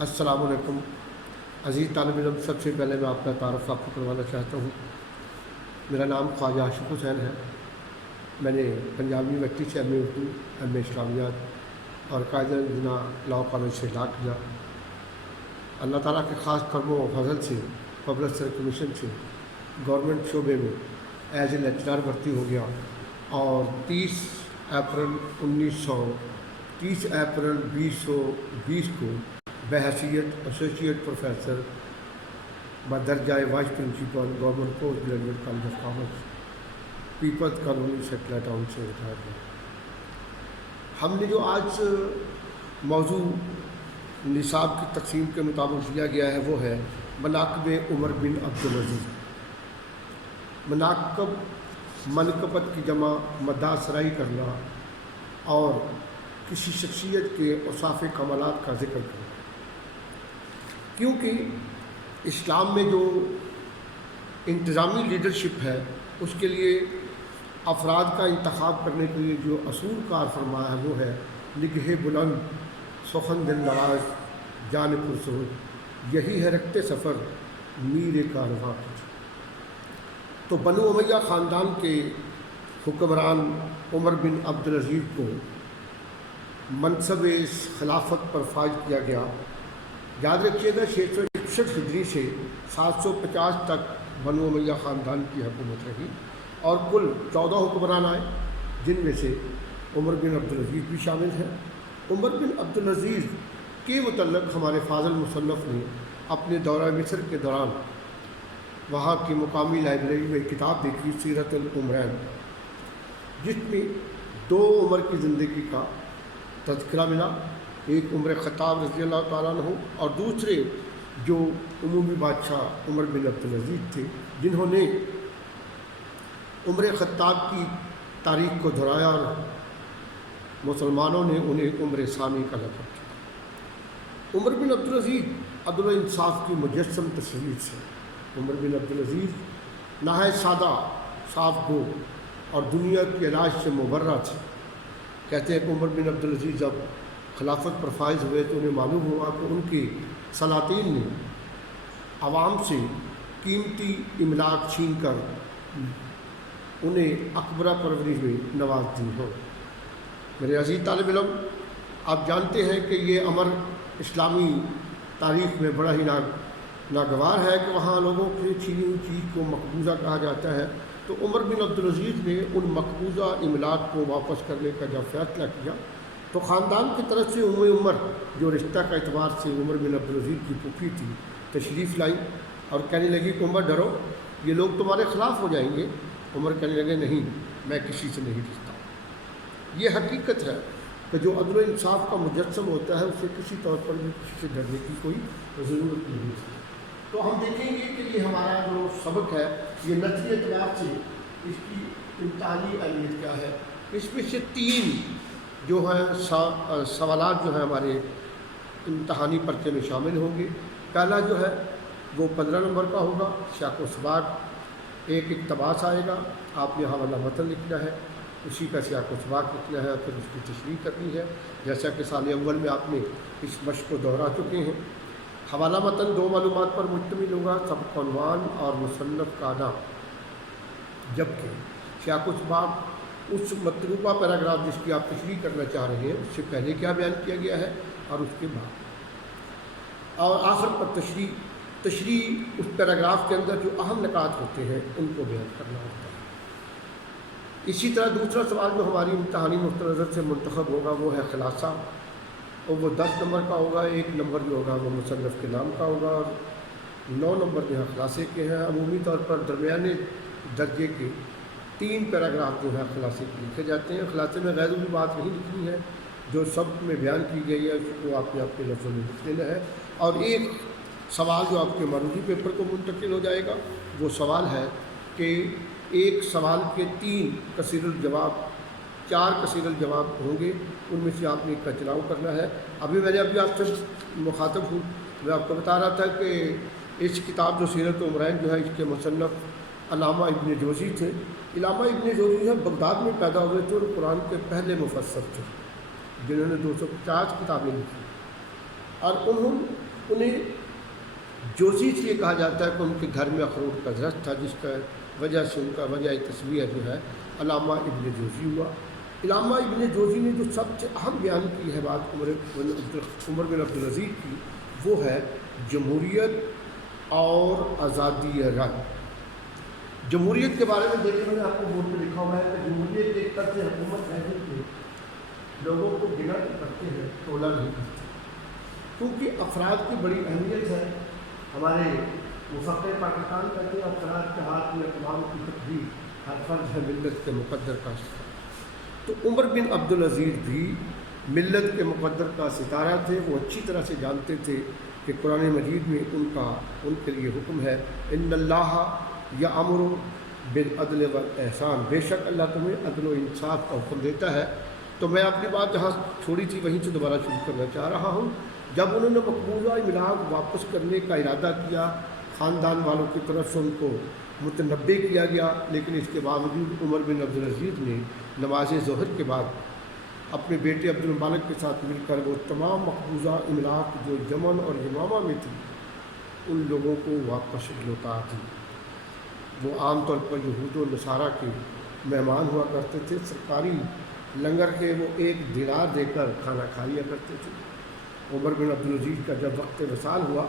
السلام علیکم عزیز طالب علم، سب سے پہلے میں اپنا تعارف آپ کو کروانا چاہتا ہوں۔ میرا نام خواجہ عاشق حسین ہے۔ میں نے پنجاب یونیورسٹی سے ایم اے اردو، ایم اے اسلامیات اور قائد جنا لاء کالج سے لا کیا۔ اللہ تعالیٰ کے خاص کرم و فضل سے پبلک سروس کمیشن سے گورنمنٹ شعبے میں ایز اے لیکچرر بھرتی ہو گیا اور 30 اپریل 2020 کو بحیثیت ایسوسیٹ پروفیسر بدرجۂ vice principal Government Post Graduate College of Commerce Peoples Colony Satellite Town سے ریٹائر ہوا۔ ہم نے جو آج موضوع نصاب کی تقسیم کے مطابق دیا گیا ہے وہ ہے مناقب عمر بن عبدالعزیز۔ منقبت کی جمع مداح سرائی کرنا اور کسی شخصیت کے اوصاف کمالات کا ذکر کرنا، کیونکہ اسلام میں جو انتظامی لیڈرشپ ہے اس کے لیے افراد کا انتخاب کرنے کے لیے جو اصول کار فرمایا ہے وہ ہے نگہ بلند، سخن دل نواز، جان پرسود، یہی ہے رکھتے سفر میر کارواں کچھ۔ تو بنو امیہ خاندان کے حکمران عمر بن عبدالعزیز کو منصب خلافت پر فائز کیا گیا۔ یاد رکھیے گا 661 ہجری سے 750 تک بنو امیہ خاندان کی حکومت رہی اور کل 14 حکمران آئے، جن میں سے عمر بن عبدالعزیز بھی شامل ہیں۔ عمر بن عبدالعزیز کے متعلق ہمارے فاضل مصنف نے اپنے دورہ مصر کے دوران وہاں کی مقامی لائبریری میں کتاب دیکھی سیرت العمرین، جس میں 2 عمر کی زندگی کا تذکرہ ملا، ایک عمر خطاب رضی اللہ تعالیٰ عنہ اور دوسرے جو عمومی بادشاہ عمر بن عبدالعزیز تھے، جنہوں نے عمر خطاب کی تاریخ کو دہرایا اور مسلمانوں نے انہیں عمر ثانی کا لقب دیا۔ عمر بن عبدالعزیز عدل و انصاف کی مجسم تصویر سے عمر بن عبدالعزیز نہایت سادہ، صاف گو اور دنیا کی علاج سے مبرہ تھے۔ کہتے ہیں کہ عمر بن عبدالعزیز جب خلافت پر فائز ہوئے تو انہیں معلوم ہوا کہ ان کے سلاطین نے عوام سے قیمتی املاک چھین کر انہیں اکبرہ پروری میں نواز دی ہو۔ میرے عزیز طالب علم، آپ جانتے ہیں کہ یہ امر اسلامی تاریخ میں بڑا ہی ناگوار ہے کہ وہاں لوگوں کی چھینی ہوئی چیز کو مقبوضہ کہا جاتا ہے۔ تو عمر بن عبدالعزیز نے ان مقبوضہ املاک کو واپس کرنے کا جب فیصلہ کیا تو خاندان کی طرف سے عمر جو رشتہ کا اعتبار سے عمر بن عبدالعزیز کی پھوپھی تھی تشریف لائی اور کہنے لگی کہ عمر ڈرو، یہ لوگ تمہارے خلاف ہو جائیں گے۔ عمر کہنے لگے نہیں، میں کسی سے نہیں ڈرتا۔ یہ حقیقت ہے کہ جو عدل و انصاف کا مجسم ہوتا ہے اسے کسی طور پر بھی کسی سے ڈرنے کی کوئی ضرورت نہیں ہوتی۔ تو ہم دیکھیں گے کہ یہ ہمارا جو سبق ہے یہ نظری اعتبار سے اس کی امتحانی اہمیت کیا ہے۔ اس میں سے 3 جو ہیں سوالات جو ہیں ہمارے امتحانی پرچے میں شامل ہوں گے۔ پہلا جو ہے وہ 15 نمبر کا ہوگا، سیاق و سباق، ایک اقتباس آئے گا، آپ نے حوالہ متن لکھنا ہے، اسی کا سیاق و سباق لکھنا ہے، پھر اس کی تشریح کرنی ہے، جیسا کہ سال اول میں آپ نے اس مشق کو دہرا چکے ہیں۔ حوالہ متن 2 معلومات پر مشتمل ہوگا، سبق عنوان اور مصنف کا نام، جبکہ سیاق و سباق اس مطلوبہ پیراگراف جس کی آپ تشریح کرنا چاہ رہے ہیں اس سے پہلے کیا بیان کیا گیا ہے اور اس کے بعد، اور آخر پر تشریح اس پیراگراف کے اندر جو اہم نکات ہوتے ہیں ان کو بیان کرنا ہوتا ہے۔ اسی طرح دوسرا سوال جو ہماری امتحانی نقطہ نظر سے منتخب ہوگا وہ ہے خلاصہ، اور وہ 10 نمبر کا ہوگا۔ 1 نمبر جو ہوگا وہ مصنف کے نام کا ہوگا اور 9 نمبر جو ہے خلاصے کے ہیں۔ عمومی طور پر درمیانے درجے کے 3 پیراگراف جو ہے خلاصے کے لکھے جاتے ہیں۔ خلاصے میں غیر ضروری بات نہیں لکھنی ہے، جو سب میں بیان کی گئی ہے اس کو آپ نے اپنے لفظوں میں لکھ لینا ہے، اور ایک سوال جو آپ کے معروضی پیپر کو منتقل ہو جائے گا وہ سوال ہے کہ ایک سوال کے 3 کثیر الجواب 4 کثیر الجواب ہوں گے، ان میں سے آپ نے ایک کا چناؤ کرنا ہے۔ ابھی میں نے آپ سے مخاطب ہوں، میں آپ کو بتا رہا تھا کہ اس کتاب جو سیرت عمرین جو ہے اس کے مصنف علامہ ابن جوزی تھے۔ علامہ ابن جوزی ہے بغداد میں پیدا ہوئے تھے اور قرآن کے پہلے مفسر تھے جنہوں نے 250 کتابیں لکھی، اور انہوں انہیں جوزی اس لیے کہا جاتا ہے کہ ان کے گھر میں اخروٹ کا درخت تھا، جس کا وجہ سے ان کا وجہ تصویر جو ہے علامہ ابن جوزی ہوا۔ علامہ ابن جوزی نے جو سب سے اہم بیان کی ہے بات عمر بن عبدالعزیز کی، وہ ہے جمہوریت اور آزادی رائے۔ جمہوریت کے بارے میں دیکھیں، میں نے آپ کو بورڈ پہ لکھا ہوا ہے کہ جمہوریت ایک طرز حکومت ہے کہ لوگوں کو گنا کرتے ہیں، تولا نہیں کرتے، کیونکہ افراد کی بڑی اہمیت ہے۔ ہمارے مفکر پاکستان کہتے ہیں افراد کے ہاتھ میں اقوام کی تقدیر، ہر فرد ہے ملت کے مقدر کا ستارہ۔ تو عمر بن عبدالعزیز بھی ملت کے مقدر کا ستارہ تھے۔ وہ اچھی طرح سے جانتے تھے کہ قرآن مجید میں ان کے لیے حکم ہے ان اللہ یأمر بالعدل والاحسان، بے شک اللہ تمہیں عدل و انصاف کا حکم دیتا ہے۔ تو میں اپنی بات جہاں چھوڑی تھی وہیں سے دوبارہ شروع کرنا چاہ رہا ہوں۔ جب انہوں نے مقبوضہ املاک واپس کرنے کا ارادہ کیا، خاندان والوں کی طرف سے ان کو متنبع کیا گیا، لیکن اس کے باوجود عمر بن عبدالعزیز نے نماز ظہر کے بعد اپنے بیٹے عبد المالک کے ساتھ مل کر وہ تمام مقبوضہ املاک جو یمن اور یمامہ میں تھی ان لوگوں کو واپس لوٹا دی۔ وہ عام طور پر یہود و نصارہ کے مہمان ہوا کرتے تھے، سرکاری لنگر کے وہ 1 دینار دے کر کھانا کھا لیا کرتے تھے۔ عمر بن عبدالعزیز کا جب وقت وصال ہوا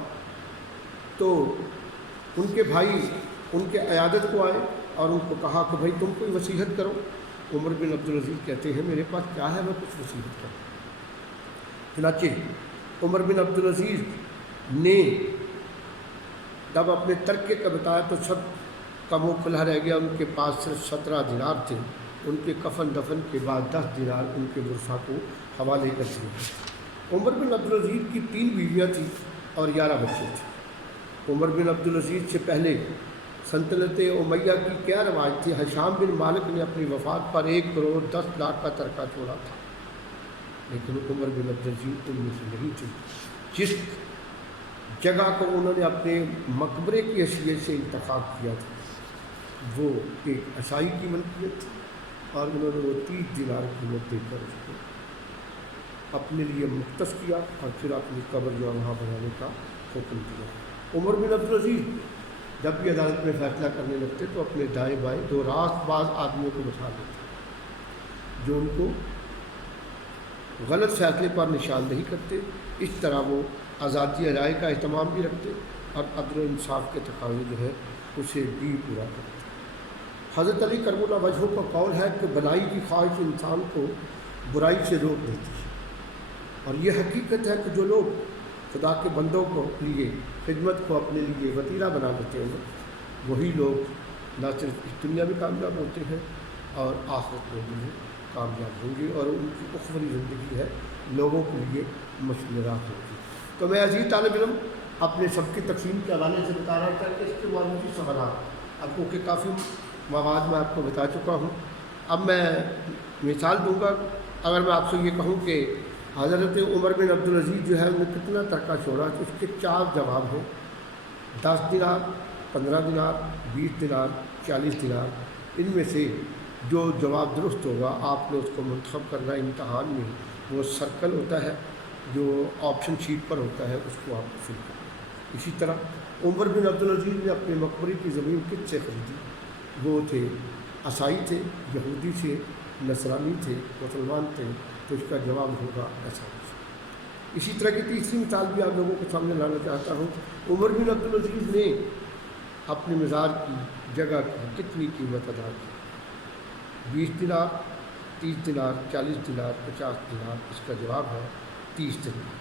تو ان کے بھائی ان کے عیادت کو آئے اور ان کو کہا کہ بھائی تم کوئی وصیت کرو۔ عمر بن عبدالعزیز کہتے ہیں میرے پاس کیا ہے میں کچھ وصیت کروں۔ چنانچہ عمر بن عبدالعزیز نے جب اپنے ترکے کا بتایا تو سب کا منہ کھلا رہ گیا۔ ان کے پاس صرف 17 دینار تھے۔ ان کے کفن دفن کے بعد 10 دینار ان کے ورثاء کو حوالے کر دیے۔ عمر بن عبدالعزیز کی 3 بیویاں تھیں اور 11 بچے تھے۔ عمر بن عبدالعزیز سے پہلے سلطنت امیہ کی کیا رواج تھی؟ ہشام بن مالک نے اپنی وفات پر 1 کروڑ 10 لاکھ کا ترکہ چھوڑا تھا، لیکن عمر بن عبدالعزیز ان میں سے نہیں تھی۔ جس جگہ کو انہوں نے اپنے مقبرے کی حیثیت سے انتخاب کیا تھا وہ ایک عیسائی کی ملکیت تھی، اور انہوں نے وہ 30 دینار قیمت دے کر اس کو اپنے لیے مختص کیا اور پھر اپنی قبر جو وہاں بنانے کا حکم دیا۔ عمر بن عبدالعزیز جب بھی عدالت میں فیصلہ کرنے لگتے تو اپنے دائیں بائیں 2 راست باز آدمیوں کو بٹھا دیتے جو ان کو غلط فیصلے پر نشاندہی کرتے۔ اس طرح وہ آزادی رائے کا اہتمام بھی رکھتے اور عدل و انصاف کے تقاضے جو ہے اسے بھی پورا کرتے۔ حضرت علی کرم اللہ وجہہ کا قول ہے کہ بھلائی کی خواہش انسان کو برائی سے روک دیتی ہے، اور یہ حقیقت ہے کہ جو لوگ خدا کے بندوں کو لیے خدمت کو اپنے لیے وتیرہ بنا لیتے ہیں وہی لوگ نہ صرف اس دنیا میں کامیاب ہوتے ہیں اور آخرت میں بھی کامیاب ہوں گے، اور ان کی اخروی زندگی ہے لوگوں کے لیے مشورہ ہوگی۔ تو میں عزیز طالب علم اپنے سب کی تقسیم کے حوالے سے بتا رہا تھا کہ اس کے معلومی سوالات آپ کو کہ کافی مواد میں آپ کو بتا چکا ہوں۔ اب میں مثال دوں گا۔ اگر میں آپ سے یہ کہوں کہ حضرت عمر بن عبدالعزیز جو ہے انہوں نے کتنا ترکہ چھوڑا تو اس کے 4 جواب ہیں: 10 دینار، 15 دینار، 20 دینار، 40 دینار۔ ان میں سے جو جواب درست ہوگا آپ نے اس کو منتخب کرنا۔ امتحان میں وہ سرکل ہوتا ہے جو آپشن شیٹ پر ہوتا ہے، اس کو آپ فل کریں۔ اسی طرح عمر بن عبدالعزیز نے اپنے مقبرے کی زمین کس سے خریدی؟ وہ تھے عیسائی تھے، یہودی تھے، نصرانی تھے، مسلمان تھے، تو اس کا جواب ہوگا عیسائی۔ اسی طرح کی تیسری مثال بھی آپ لوگوں کے سامنے لانا چاہتا ہوں۔ عمر بن عبدالعزیز نے اپنے مزار کی جگہ کی کتنی قیمت ادا کی؟ 20 دینار، 30 دینار، 40 دینار، 50 دینار۔ اس کا جواب ہے 30 دینار۔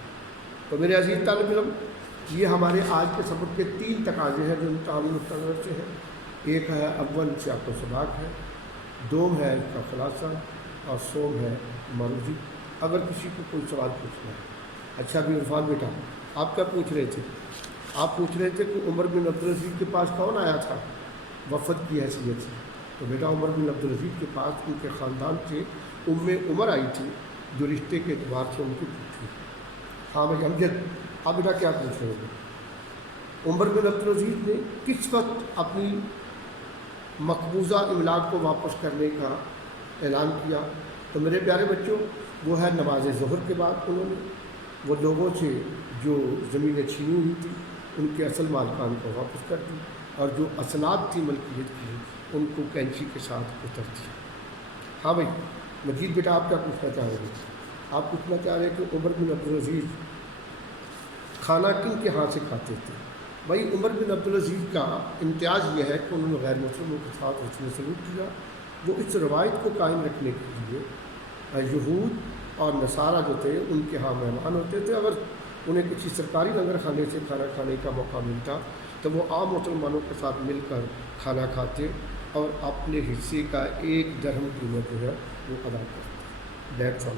تو میرے عزیز طالب علم یہ ہمارے آج کے سبق کے 3 تقاضے ہیں جو امتحانی نقطہ نظر سے ہیں۔ ایک ہے اول سیاق و سباق ہے، دوم ہے اس کا خلاصہ، اور سوم ہے معروضی۔ اگر کسی کو کوئی سوال پوچھنا ہے۔ اچھا بھی عرفان بیٹا آپ کیا پوچھ رہے تھے؟ آپ پوچھ رہے تھے کہ عمر بن عبدالعزیز کے پاس کون آیا تھا وفد کی حیثیت سے؟ تو بیٹا عمر بن عبدالعزیز کے پاس ان کے خاندان سے عمر آئی تھی جو رشتے کے اعتبار سے ان کو پوچھی۔ ہاں بھائی امجد آپ بیٹا کیا پوچھ رہے ہیں؟ عمر بن عبدالعزیز نے کس وقت اپنی مقبوضہ املاک کو واپس کرنے کا اعلان کیا؟ تو میرے پیارے بچوں وہ ہے نماز ظہر کے بعد انہوں نے وہ لوگوں سے جو زمینیں چھینی ہوئی تھیں ان کے اصل مالکان کو واپس کر دی، اور جو اسناد تھی ملکیت کی ان کو کینچی کے ساتھ اتر دیا۔ ہاں بھائی مجید بیٹا، آپ کیا پوچھنا چاہ رہے ہیں؟ آپ پوچھنا چاہ رہے ہیں کہ عمر بن عبدالعزیز کھانا کن کے ہاتھ سے کھاتے تھے؟ بھائی عمر بن عبدالعزیز کا امتیاز یہ ہے کہ انہوں نے غیر مسلموں کے ساتھ حسن سلوک کیا۔ وہ اس روایت کو قائم رکھنے کے لیے یہود اور نصارہ جو تھے ان کے ہاں مہمان ہوتے تھے، اگر انہیں کسی سرکاری لنگر خانے سے کھانا کھانے کا موقع ملتا تو وہ عام مسلمانوں کے ساتھ مل کر کھانا کھاتے اور اپنے حصے کا 1 درہم قیمت جو ہے وہ ادا کرتے۔ That's all.